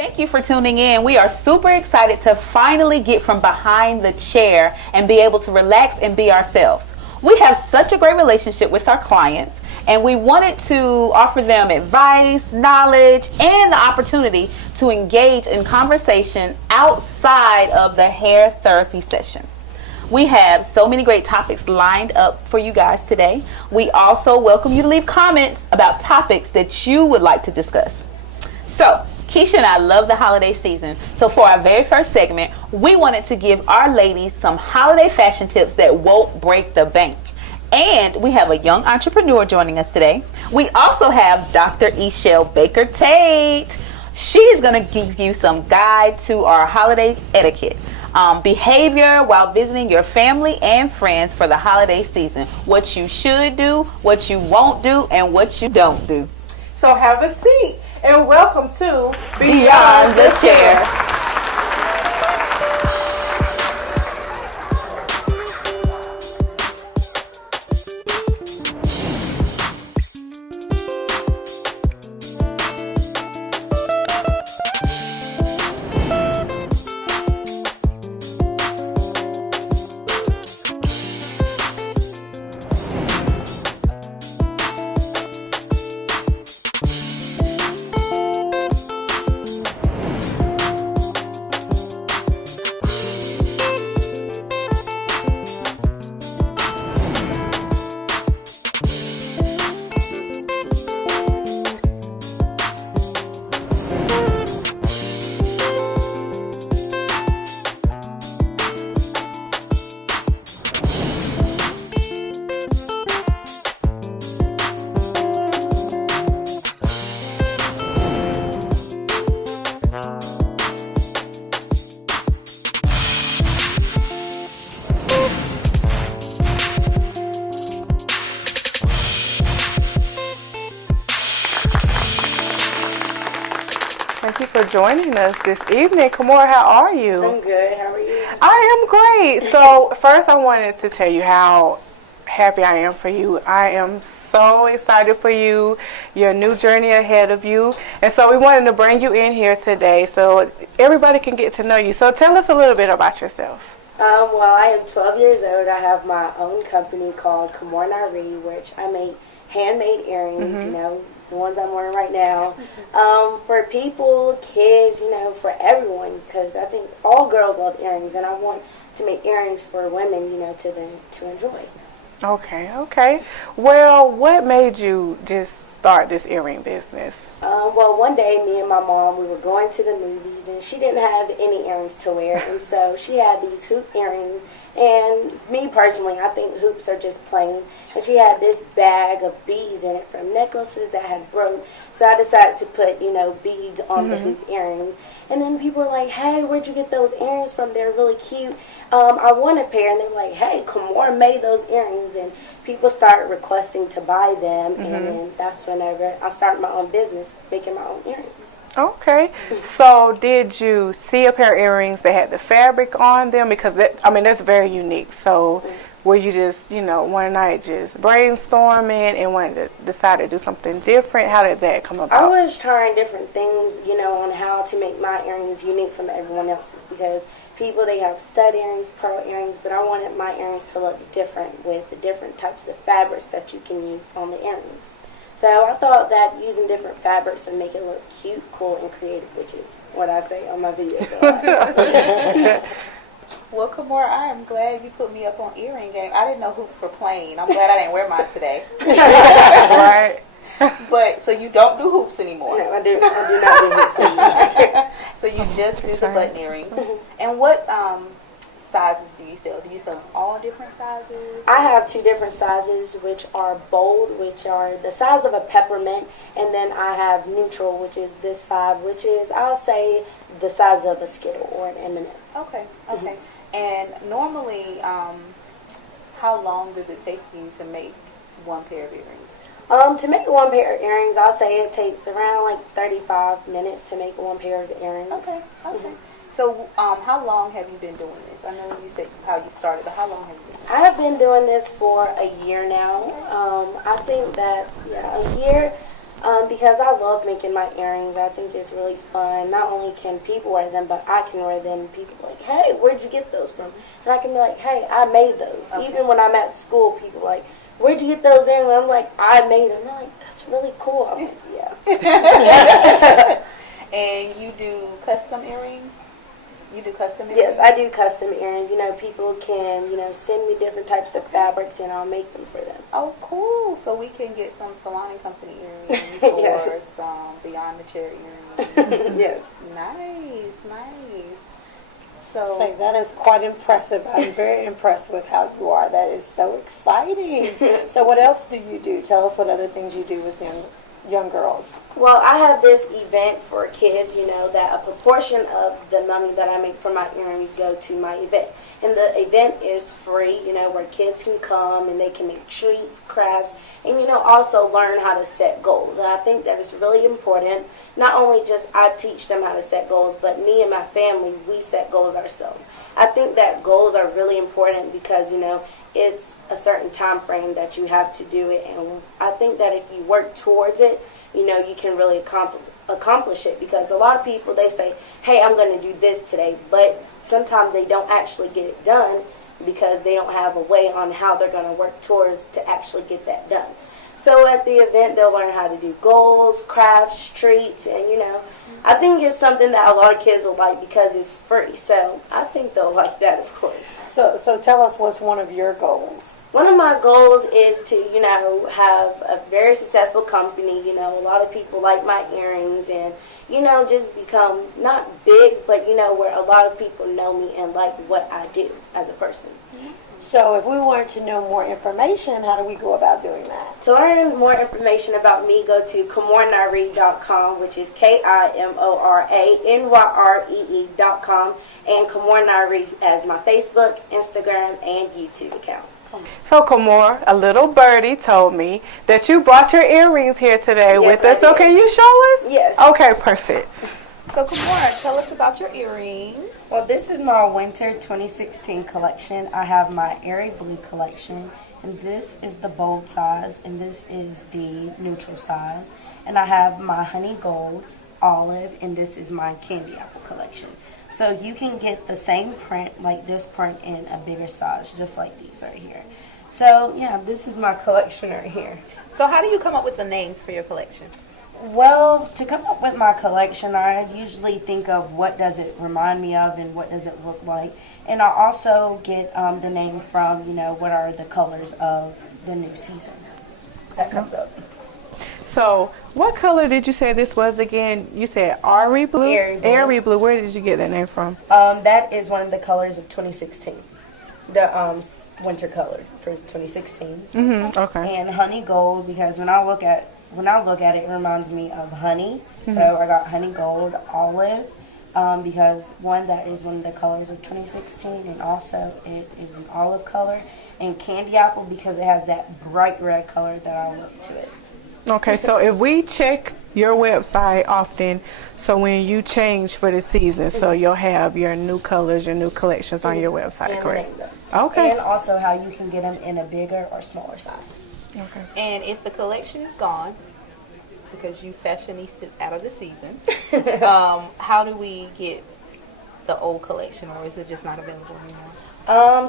Thank you for tuning in. We are super excited to finally get from behind the chair and be able to relax and be ourselves. We have such a great relationship with our clients, and we wanted to offer them advice, knowledge, and the opportunity to engage in conversation outside of the hair therapy session. We have so many great topics lined up for you guys today. We also welcome you to leave comments about topics that you would like to discuss. So, Keisha and I love the holiday season. So for our very first segment, we wanted to give our ladies some holiday fashion tips that won't break the bank. And we have a young entrepreneur joining us today. We also have Dr. Eshell Baker Tate. She's going to give you some guide to our holiday etiquette. Behavior while visiting your family and friends for the holiday season. What you should do, what you won't do, and what you don't do. So have a seat and welcome to Beyond the Chair. Thank you for joining us this evening. Kamora, how are you? I'm good. How are you? I am great. So first I wanted to tell you how happy I am for you. I am so excited for you, your new journey ahead of you. And so we wanted to bring you in here today so everybody can get to know you. So tell us a little bit about yourself. Well, I am 12 years old. I have my own company called Kamora Nari, which I make handmade earrings, you know, the ones I'm wearing right now, for people, kids, you know, for everyone, because I think all girls love earrings, and I want to make earrings for women, you know, to enjoy. Okay. Well, what made you just start this earring business? Well, one day, me and my mom, we were going to the movies, and she didn't have any earrings to wear, and so she had these hoop earrings, and me personally, I think hoops are just plain, and she had this bag of beads in it from necklaces that had broke, so I decided to put, you know, beads on the hoop earrings, and then people were like, hey, where'd you get those earrings from? They're really cute. I want a pair, and they were like, hey, Kamora made those earrings, and people started requesting to buy them, and then that's whenever I started my own business, making my own earrings. Okay. So did you see a pair of earrings that had the fabric on them? Because that's very unique. So were you just, you know, one night just brainstorming and wanted to decide to do something different? How did that come about? I was trying different things, you know, on how to make my earrings unique from everyone else's, because people, they have stud earrings, pearl earrings, but I wanted my earrings to look different with the different types of fabrics that you can use on the earrings. So I thought that using different fabrics would make it look cute, cool, and creative, which is what I say on my videos a lot. Well, Kamora, I am glad you put me up on earring game. I didn't know hoops were plain. I'm glad I didn't wear mine today. Right. But, so you don't do hoops anymore. No, I do not do hoops anymore. So you just do the button earrings. And what sizes do you sell? Do you sell all different sizes? I have two different sizes, which are bold, which are the size of a peppermint, and then I have neutral, which is this side, which is, I'll say, the size of a Skittle or an M&M. Okay. And normally, how long does it take you to make one pair of earrings? To make one pair of earrings, I'll say it takes around like 35 minutes to make one pair of earrings. Okay. So, how long have you been doing this? I know you said how you started, but how long have you been doing this? I have been doing this for a year now. I think that, a year, Because I love making my earrings. I think it's really fun. Not only can people wear them, but I can wear them. People are like, hey, where'd you get those from? And I can be like, hey, I made those. Okay. Even when I'm at school, people are like, where'd you get those earrings? I'm like, I made them. They're like, that's really cool. I'm like, yeah. And you do custom earrings? You do custom earrings? Yes, I do custom earrings. People can, send me different types of fabrics and I'll make them for them. Oh, cool. So we can get some Salon and Company earrings Yes. or some Beyond the Chair earrings. Yes. Nice. Say, that is quite impressive. I'm very impressed with how you are. That is so exciting. So what else do you do? Tell us what other things you do with young girls. Well, I have this event for kids, that a proportion of the money that I make from my earrings go to my event. And the event is free, where kids can come and they can make treats, crafts, and, also learn how to set goals. And I think that is really important. Not only just I teach them how to set goals, but me and my family, we set goals ourselves. I think that goals are really important because, it's a certain time frame that you have to do it. And I think that if you work towards it, you can really accomplish it. Because a lot of people, they say, hey, I'm going to do this today. But sometimes they don't actually get it done because they don't have a way on how they're going to work towards to actually get that done. So at the event, they'll learn how to do goals, crafts, treats, and, I think it's something that a lot of kids will like because it's free. So I think they'll like that, of course. So tell us, what's one of your goals? One of my goals is to, have a very successful company. A lot of people like my earrings and, just become not big, but, where a lot of people know me and like what I do as a person. So if we wanted to know more information, how do we go about doing that? To learn more information about me, go to KimorNyree.com, which is KIMORANYREE.com, and Kimor Nyree as my Facebook, Instagram, and YouTube account. So, Kimor, a little birdie told me that you brought your earrings here today Yes, with us. I So, did. can you show us? Yes. Okay, perfect. So, Kimora, tell us about your earrings. Well, this is my winter 2016 collection. I have my Airy Blue collection, and this is the bold size, and this is the neutral size. And I have my honey gold, olive, and this is my candy apple collection. So you can get the same print, like this print, in a bigger size, just like these right here. So, yeah, this is my collection right here. So how do you come up with the names for your collection? Well, to come up with my collection, I usually think of what does it remind me of and what does it look like. And I also get the name from, what are the colors of the new season that comes up. So, what color did you say this was again? You said Airy Blue? Airy Blue. Airy Blue. Where did you get that name from? That is one of the colors of 2016. The winter color for 2016. Okay. And honey gold, because when I look at it, it reminds me of honey. So I got honey gold, olive, because that is one of the colors of 2016, and also it is an olive color, and candy apple because it has that bright red color that I look to it. Okay, so if we check your website often, so when you change for the season, so you'll have your new colors, your new collections on your website, And correct? the names of it. Okay. And also how you can get them in a bigger or smaller size. Okay. And if the collection is gone, because you fashionisted out of the season, how do we get the old collection, or is it just not available anymore?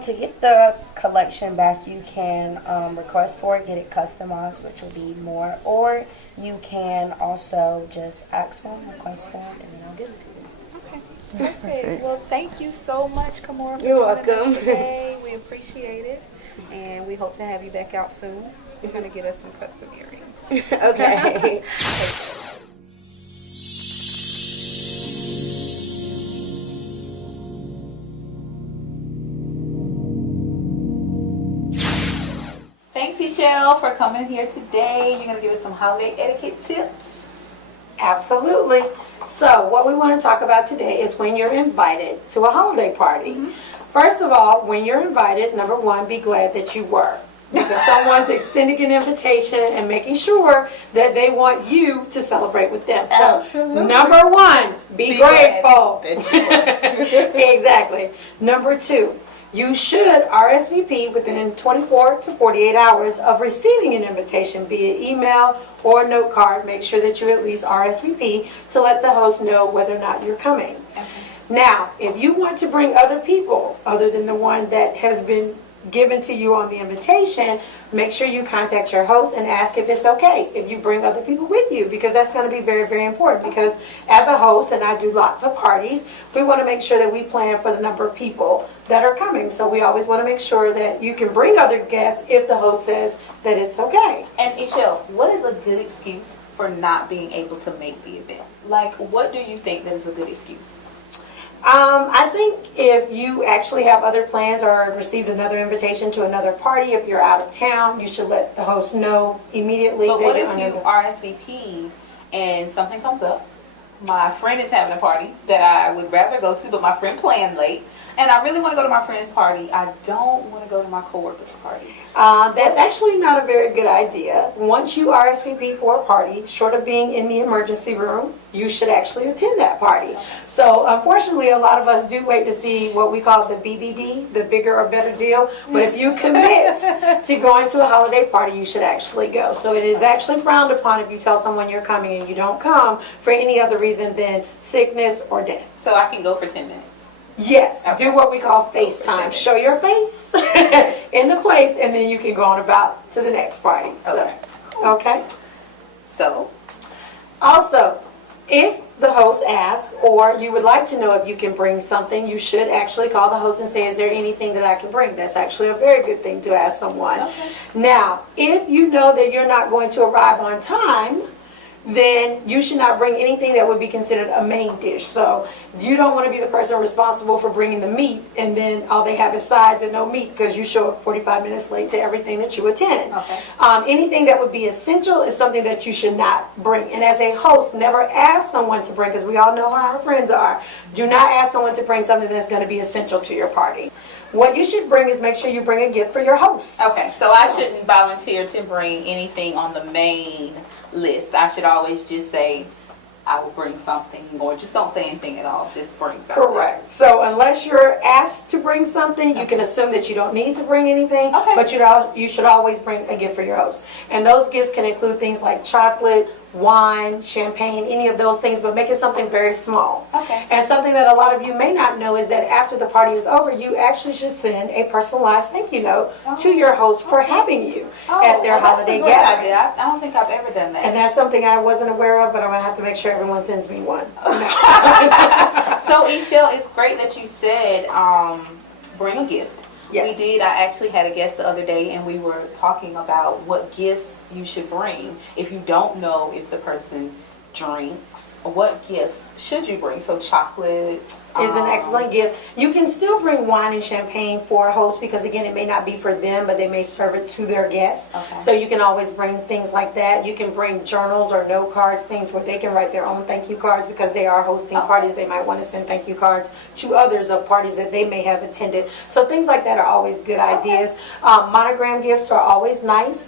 To get the collection back, you can request for it, get it customized, which will be more, or you can also just ask for them, request for them, and then I'll give it to you. Okay. Perfect. Well, thank you so much, Kimora, for You're joining welcome. us today. We appreciate it, and we hope to have you back out soon. You're going to get us some custom earrings. Okay. Thanks, Michelle, for coming here today. You're going to give us some holiday etiquette tips. Absolutely. So what we want to talk about today is when you're invited to a holiday party. First of all, when you're invited, number one, be glad that you were. Because someone's extending an invitation and making sure that they want you to celebrate with them. So Absolutely. number one, be glad grateful. that you were. Exactly. Number two, you should RSVP within 24 to 48 hours of receiving an invitation, be it email or note card. Make sure that you at least RSVP to let the host know whether or not you're coming. Now, if you want to bring other people other than the one that has been given to you on the invitation, make sure you contact your host and ask if it's okay if you bring other people with you, because that's going to be very, very important. Because as a host, and I do lots of parties, we want to make sure that we plan for the number of people that are coming. So we always want to make sure that you can bring other guests if the host says that it's okay. And Ishelle, what is a good excuse for not being able to make the event? Like, what do you think that is a good excuse? I think if you actually have other plans or received another invitation to another party, if you're out of town, you should let the host know immediately. But that what you're if you unable- RSVP and something comes up? My friend is having a party that I would rather go to, but my friend planned late. And I really want to go to my friend's party. I don't want to go to my coworker's party. That's actually not a very good idea. Once you RSVP for a party, short of being in the emergency room, you should actually attend that party. So unfortunately, a lot of us do wait to see what we call the BBD, the bigger or better deal. But if you commit to going to a holiday party, you should actually go. So it is actually frowned upon if you tell someone you're coming and you don't come for any other reason than sickness or death. So I can go for 10 minutes. Yes, Okay. do what we call FaceTime. Show your face in the place, and then you can go on about to the next party. Okay. Okay. So, Also, if the host asks, or you would like to know if you can bring something, you should actually call the host and say, is there anything that I can bring? That's actually a very good thing to ask someone. Okay. Now, if you know that you're not going to arrive on time, then you should not bring anything that would be considered a main dish. So you don't want to be the person responsible for bringing the meat and then all they have is sides and no meat because you show up 45 minutes late to everything that you attend. Okay. Anything that would be essential is something that you should not bring. And as a host, never ask someone to bring, because we all know how our friends are. Do not ask someone to bring something that's going to be essential to your party. What you should bring is make sure you bring a gift for your host. okay, so I shouldn't volunteer to bring anything on the main list. I should always just say, I will bring something, or just don't say anything at all. Just bring something. Correct. So unless you're asked to bring something, you can assume that you don't need to bring anything, Okay. but you should always bring a gift for your host. And those gifts can include things like chocolate, wine, champagne, any of those things, but make it something very small. Okay. And something that a lot of you may not know is that after the party is over, you actually should send a personalized thank you note to your host for having you at their holiday that's a great gathering. idea. I don't think I've ever done that. And that's something I wasn't aware of, but I'm going to have to make sure everyone sends me one. So, Ishelle, it's great that you said bring a gift. Yes. We did. I actually had a guest the other day, and we were talking about what gifts you should bring if you don't know if the person drinks. What gifts should you bring? So, chocolate Is an excellent gift. You can still bring wine and champagne for a host because, again, it may not be for them, but they may serve it to their guests. Okay. So you can always bring things like that. You can bring journals or note cards, things where they can write their own thank you cards because they are hosting parties. They might want to send thank you cards to others of parties that they may have attended. So things like that are always good ideas. Monogram gifts are always nice.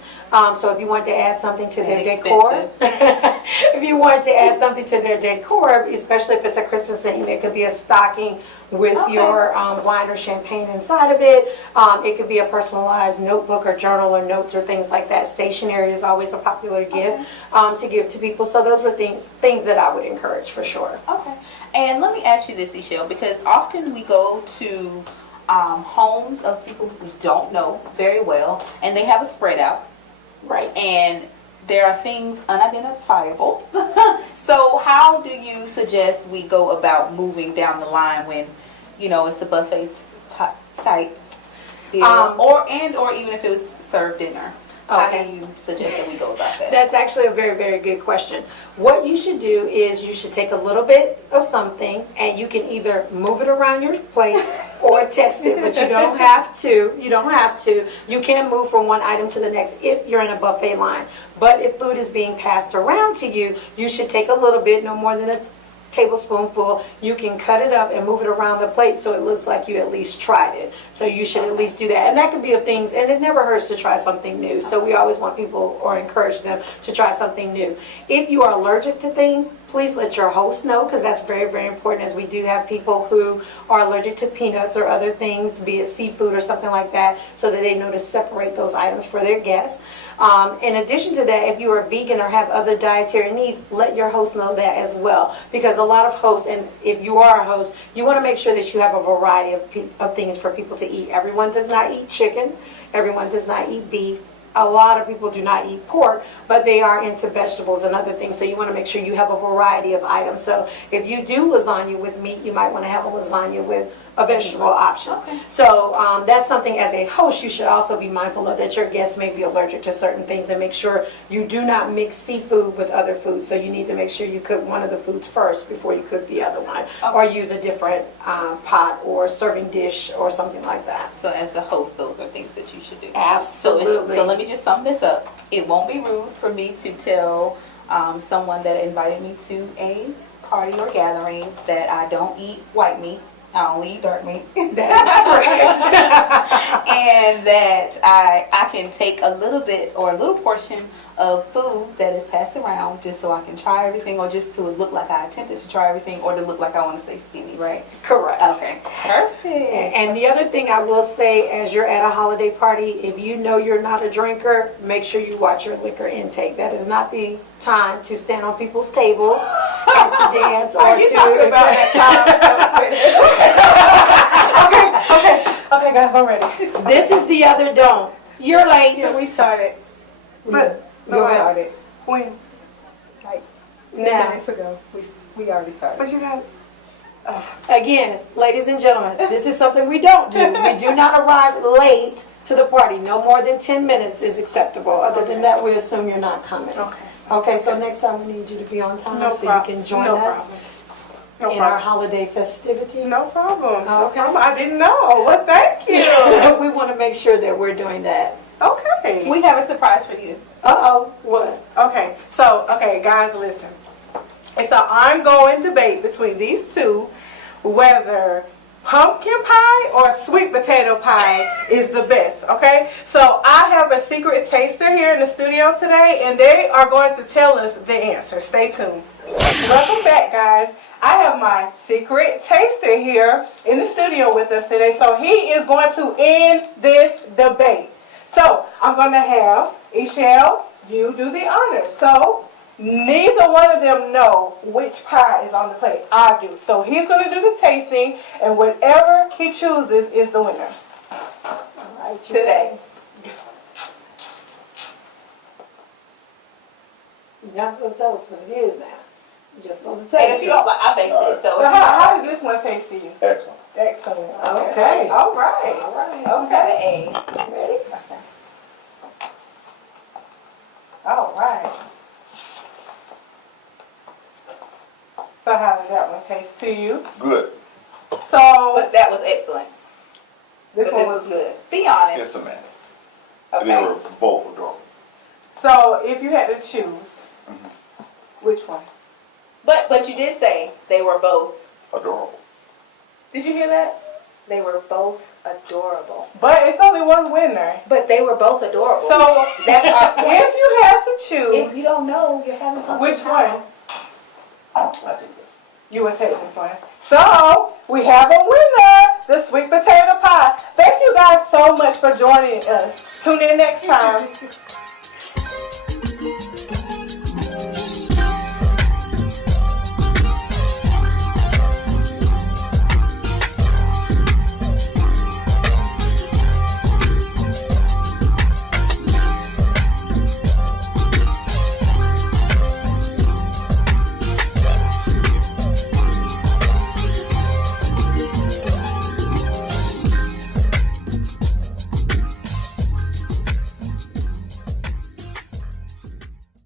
So if you want to add something to their decor, if you want to add something to their decor, especially if it's a Christmas theme, it could be a stocking with your wine or champagne inside of it. It could be a personalized notebook or journal or notes or things like that. Stationery is always a popular gift to give to people. So those were things that I would encourage for sure. Okay. And let me ask you this, Ishelle, because often we go to homes of people who we don't know very well, and they have a spread out. Right. And there are things unidentifiable. So how do you suggest we go about moving down the line when, you know, it's a buffet type deal, or even if it was served dinner? How Okay. do you suggest that we go about that? That's actually a very, very good question. What you should do is you should take a little bit of something and you can either move it around your plate or test it, but you don't have to. You don't have to. You can move from one item to the next if you're in a buffet line. But if food is being passed around to you, you should take a little bit, no more than a tablespoonful. You can cut it up and move it around the plate so it looks like you at least tried it. So you should at least do that. And that could be of things, and it never hurts to try something new. So we always want people or encourage them to try something new. If you are allergic to things, please let your host know, because that's very, very important, as we do have people who are allergic to peanuts or other things, be it seafood or something like that, so that they know to separate those items for their guests. In addition to that, if you are vegan or have other dietary needs, let your host know that as well. Because a lot of hosts, and if you are a host, you want to make sure that you have a variety of things for people to eat. Everyone does not eat chicken. Everyone does not eat beef. A lot of people do not eat pork, but they are into vegetables and other things. So you want to make sure you have a variety of items. So if you do lasagna with meat, you might want to have a lasagna with a vegetable option. So that's something as a host you should also be mindful of, that your guests may be allergic to certain things, and make sure you do not mix seafood with other foods. So you need to make sure you cook one of the foods first before you cook the other one, or use a different pot or serving dish or something like that. So as a host, those are things that you should do. Absolutely. So let me just sum this up. It won't be rude for me to tell someone that invited me to a party or gathering that I don't eat white meat. I only eat dark meat. And that I can take a little bit or a little portion of food that is passed around just so I can try everything, or just to look like I attempted to try everything, or to look like I want to stay skinny, right? Correct. Okay. Perfect. And the other thing I will say, as you're at a holiday party, if you know you're not a drinker, make sure you watch your liquor intake. That is not the time to stand on people's tables and to dance, or Are you to. talking about that Okay, guys, I'm ready. This is the other don't. You're late. Yeah, we started. But We started. when? Like 10 Now. minutes ago. We already started. But you got. Again, ladies and gentlemen, this is something we don't do. We do not arrive late to the party. No more than 10 minutes is acceptable. Other than that, we assume you're not coming. Okay. Okay, so next time we need you to be on time No so problem. you can join No us problem. No in our problem. holiday festivities. No problem. No Okay. problem. I didn't know. Well, thank you. We want to make sure that we're doing that. Okay. We have a surprise for you. Uh-oh, what? Okay. So, guys, listen. It's an ongoing debate between these two whether pumpkin pie or sweet potato pie is the best, okay? So I have a secret taster here in the studio today, and they are going to tell us the answer. Stay tuned. Welcome back, guys. I have my secret taster here in the studio with us today, so he is going to end this debate. So I'm going to have Ishelle, you do the honors. So neither one of them know which pie is on the plate. I do. So he's going to do the tasting, and whatever he chooses is the winner. All right, you Today. You're not supposed to tell us what it is now. You're just supposed to tell And if you don't like, I baked it, so. So how does this one taste to you? Excellent. Excellent. Okay. All right. All right. Okay. Ready? All right. So how did that one taste to you? Good. So But that was excellent. this But one this was was good. Be honest. It's semantics. And they Okay. were both adorable. So if you had to choose, which one? But you did say they were both. Adorable. Did you hear that? They were both adorable. But it's only one winner. But they were both adorable. So that's our point. if you had to choose, If you don't know, you're having fun. which one? I think this. You would take this one. So we have a winner, the sweet potato pie. Thank you guys so much for joining us. Tune in next time.